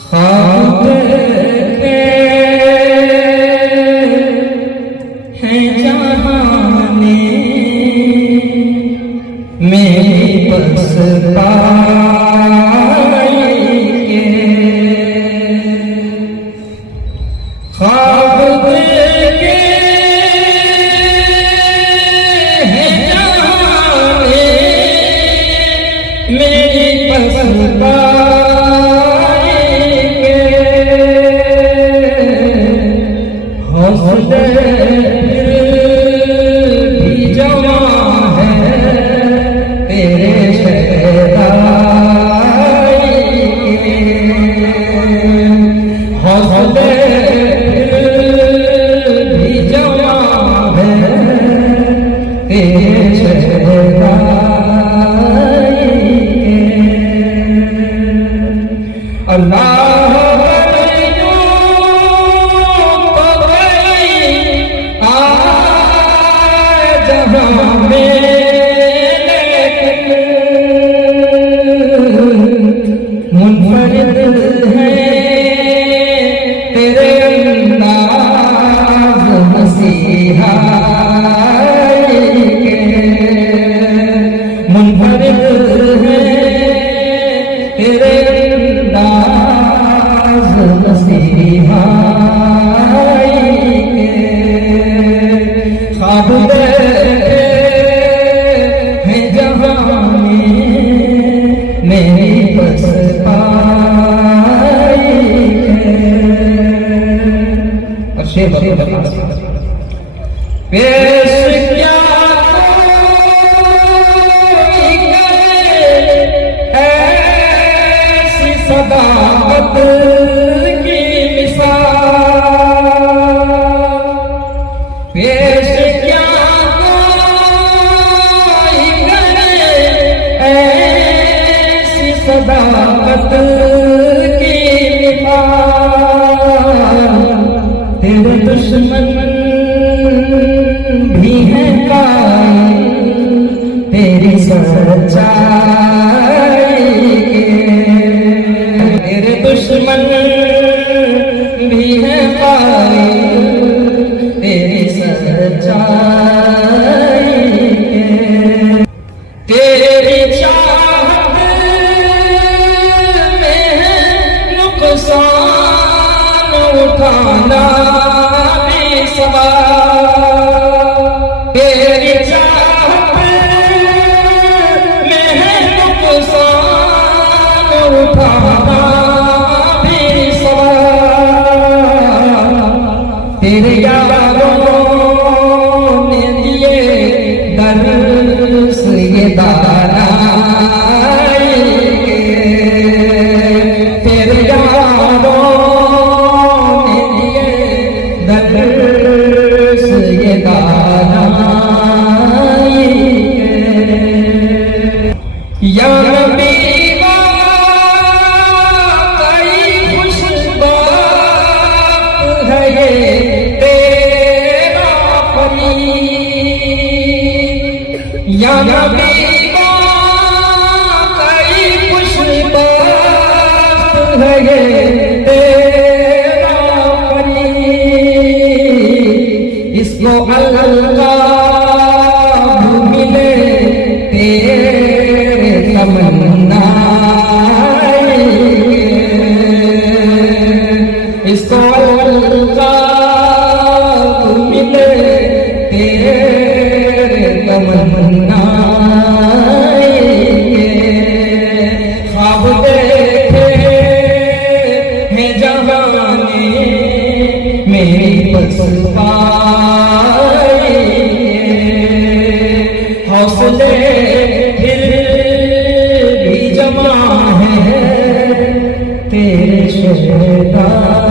ख्वाब देखे हैं जहां ने मेरी बस पाएंगे। ख्वाब देखे हैं जहां ने मेरी बस हौसले भी जवां है तेरे शहदाई के। हौसले भी जवां है तेरे शहदाई के। अल्लाह मुनफरिद है तेरे अंदाज़ मसीहा के। मुनफरिद है तेरे अंदाज़ मसीहा के। ख्वाब मेरी बस पाई है। और शेर पेश क्या कोई करे ऐसी सदाकत की मिसाल। पेश क्या कोई करे सदाकत की मिसाल। तेरे दुश्मन भी हैं कायल तेरी सच्चाई के। तेरे दुश्मन भी हैं कायल तेरी सच्चाई के। तेरी चाहत नुकसान उठाना भी सवाल। तेरी चाहत में है नुकसान उठाना भी सवाल। तेरे यारों ने दिए दर्स ये दाना या नबी वाकई खुशबात है ये तेरा फरीद। या नबी वाकई खुशबात है ये तेरा फरीद। इसको अल्लाह मिले तेरे तमन्ना। इसको अल्लाह मिले तेरे तमन्ना। ख्वाब देखे हैं जहां ने मेरी बस पाई। हौसले फिर भी जमा है तेरे शहदाई।